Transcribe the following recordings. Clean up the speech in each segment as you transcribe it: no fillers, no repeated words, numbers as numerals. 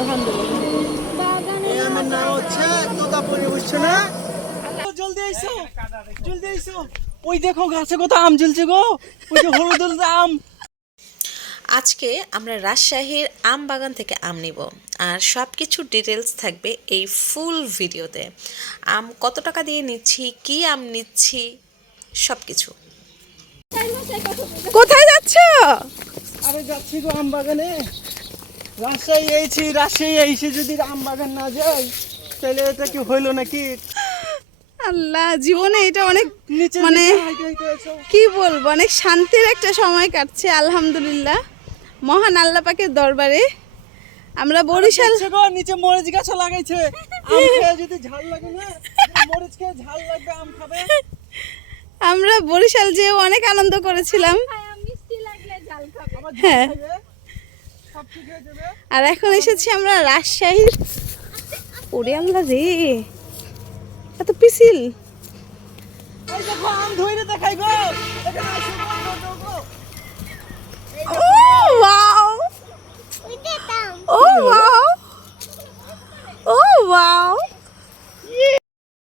আলহামদুলিল্লাহ। এই আমের নাম হচ্ছে তোতাপুরি, বুঝছো না? জলদি আইসো, জলদি আইসো। ওই দেখো গাছে কত আম ঝুলছে গো, ওই যে হলুদ হলুদ আম। আজকে আমরা রাজশাহীর আম বাগান থেকে আম নিব, আর সব কিছু ডিটেলস থাকবে এই ফুল ভিডিওতে। আম কত টাকা দিয়ে নিচ্ছি, কি আম নিচ্ছি, সব কিছু। কোথায় যাচ্ছ? আরে যাচ্ছি গো আম বাগানে। রাজশাহী এইছি, যদি আম বাগান না যাই তাহলে এটা কি হইলো নাকি? আল্লাহ, জীবনে এটা অনেক নিচে মানে হাইটে হাইটে এসো। কি বলবো, অনেক শান্তির একটা সময় কাটছে আলহামদুলিল্লাহ মহান আল্লাহ পাকের দরবারে। আমরা বরিশাল দেখছো গো, নিচে মরিচ গাছও লাগাইছে। আম খেয়ে যদি ঝাল লাগে না, মরিচ খেয়ে ঝাল লাগবে, আম খাবে। আমরা বরিশাল যেও অনেক আনন্দ করেছিলাম। আবার ঝাল হ্যাঁ, খাবে, সব ঠিক হয়ে যাবে। আর এখন এসেছি আমরা রাজশাহীর। ওরে আল্লাহ রে, এত পিছিল। এই দেখো আম ধইরে দেখাই গো, এখানে আসো গো, গো, গো, গো। ও ওয়াও, ও ওয়াও, ও ওয়াও।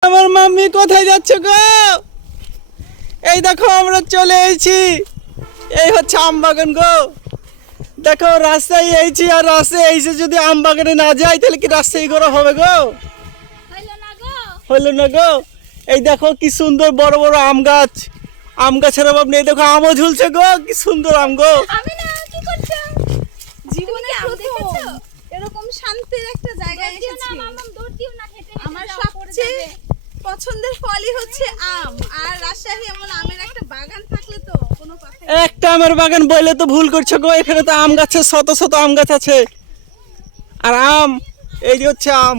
আমার মাম্মি কোথায় যাচ্ছে গো? এই দেখো আমরা চলে এসেছি, এই হচ্ছে আম বাগান গো। দেখো রাস্তায় এইছি, আর রাস্তায় এসে যদি আম বাগানে না যাই তাহলে কি রাস্তায় করা হবে গো? হইলো না গো। এই দেখো কি সুন্দর বড় বড় আম গাছ, আম গাছের অভাব নেই। দেখো আমও ঝুলছে গো, কি সুন্দর আম গো। জীবনে প্রথম এরকম শান্তির একটা জায়গায় এসেছি। আমার সবচেয়ে পছন্দের ফলই হচ্ছে আম, আর রাজশাহী এমন আমের একটা বাগান থাকলে তো কোনো কথাই নেই। একটা আমের বাগান বললে তো ভুল করছো গো, এখানে তো আম গাছে শত শত আম গাছ আছে। আর আম, এই যে হচ্ছে আম,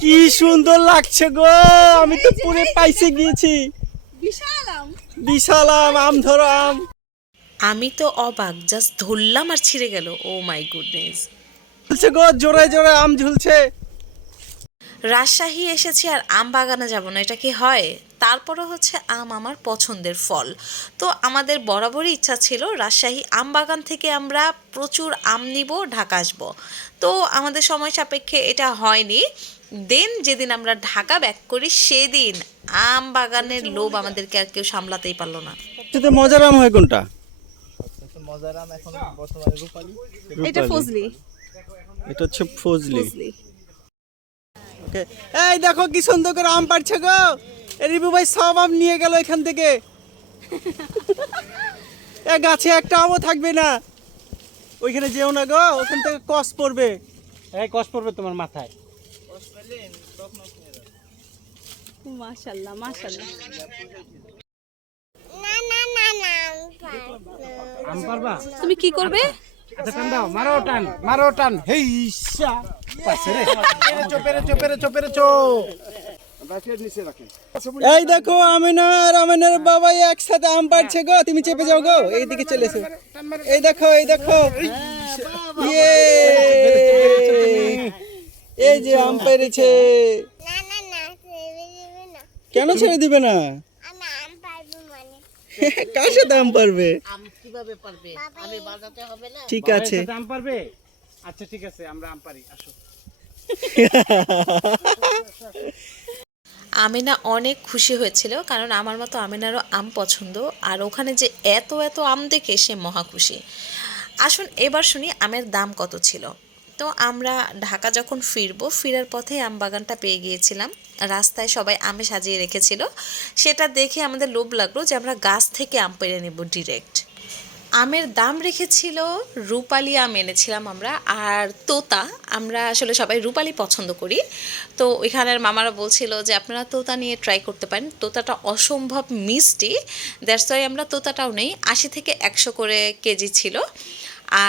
কি সুন্দর লাগছে গো। আমি তো পুরো পাইছে গিয়েছি। বিশাল আম। বিশাল আম, আম ধরো আম। আমি তো অবাক, জাস্ট ধরলাম আর ছিঁড়ে গেল। ও মাই গুডনেস। ঝুলছে গো, জোড়ায় জোড়ায় আম ঝুলছে। রাজশাহী এসেছি আর আম বাগানে যাব না, এটা কি হয়? তারপরও হচ্ছে আম আমার পছন্দের ফল। তো আমাদের বরাবরই ইচ্ছা ছিল রাজশাহী আম বাগান থেকে আমরা প্রচুর আম নিব, ঢাকা আসব। তো আমাদের সময় সাপেক্ষে এটা হয়নি। দেন যেদিন আমরা ঢাকা ব্যাক করি সেদিন আম বাগানের লোভ আমাদেরকে আর কেউ সামলাতেই পারলো না। সবচেয়ে মজার আম হয় কোনটা? এটা ফজলি। এটা হচ্ছে ফজলি। ফজলি। ওকে, এই দেখো কি সুন্দর করে আম পাড়ছে গো। রিবু ভাই সব আম নিয়ে গেল এখান থেকে। এ গাছে একটা আমও থাকবে না। ওইখানে যেও না গো, ওখান থেকে কস পড়বে। এই কষ্ট পড়বে তোমার মাথায়। মাশাআল্লাহ মাশাআল্লাহ। আম পারবা? তুমি কি করবে? আচ্ছা টান দাও, মারো টান। হেই ইসা পাছে রে। পেরেছো। এই দেখো আমিনার বাবা একসাথে আম পাড়ছে গো। তুমি চেপে যাও গো, এইদিকে চলে এসো। এই দেখো ইয়ে, এই যে আম পেরেছে। কেন ছেড়ে দিবে না? কার সাথে আম পারবে? ঠিক আছে। আম পারবে? আচ্ছা ঠিক আছে, আমরা আম পারি, আসো। আমিনা অনেক খুশি হয়েছিল, কারণ আমার মতো আমিনারও আম পছন্দ, আর ওখানে যে এত এত আম দেখে সে মহা খুশি। আসুন এবার শুনি আমের দাম কত ছিল। তো আমরা ঢাকা যখন ফেরার পথে আম বাগানটা পেয়ে গিয়েছিলাম। রাস্তায় সবাই আমে সাজিয়ে রেখেছিল, সেটা দেখে আমাদের লোভ লাগলো যে আমরা গাছ থেকে আম পেড়ে নেব ডিরেক্ট। আমের দাম রেখেছিল, রূপালি আম এনেছিলাম আমরা, আর তোতা। আমরা আসলে সবাই রূপালি পছন্দ করি। তো ওইখানের মামারা বলছিল যে আপনারা তোতা নিয়ে ট্রাই করতে পারেন, তোতাটা অসম্ভব মিষ্টি। দ্যাটস ওয়াই আমরা তোতাটাও নেই। 80 থেকে 100 করে কেজি ছিল।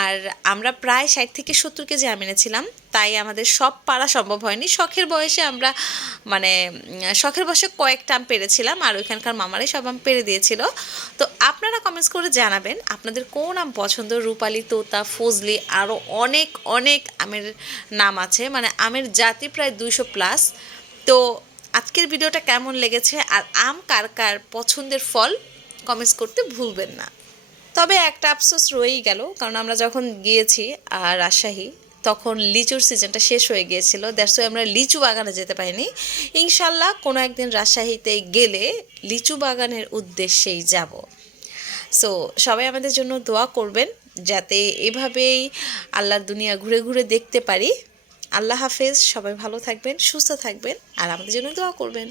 আর আমরা প্রায় 60 থেকে 70 কেজি আম এনেছিলাম, তাই আমাদের সব পারা সম্ভব হয়নি। শখের বয়সে আমরা শখের বয়সে কয়েকটা আম পেরেছিলাম, আর ওইখানকার মামারাই সব আম পেরে দিয়েছিল। তো আপনারা কমেন্টস করে জানাবেন আপনাদের কোন আম পছন্দ, রূপালি, তোতা, ফজলি, আরও অনেক অনেক আমের নাম আছে, মানে আমের জাতি প্রায় 200+। তো আজকের ভিডিওটা কেমন লেগেছে, আর আম কার কার পছন্দের ফল, কমেন্টস করতে ভুলবেন না। তবে একটা আফসোস রয়েই গেল, কারণ আমরা যখন গিয়েছি রাজশাহী তখন লিচুর সিজনটা শেষ হয়ে গিয়েছিল, দ্যাটস ওয়াই আমরা লিচু বাগানে যেতে পারিনি। ইনশাল্লাহ কোনো একদিন রাজশাহীতে গেলে লিচু বাগানের উদ্দেশ্যেই যাব। সো সবাই আমাদের জন্য দোয়া করবেন যাতে এভাবেই আল্লাহর দুনিয়া ঘুরে ঘুরে দেখতে পারি। আল্লাহ হাফেজ, সবাই ভালো থাকবেন, সুস্থ থাকবেন আর আমাদের জন্য দোয়া করবেন।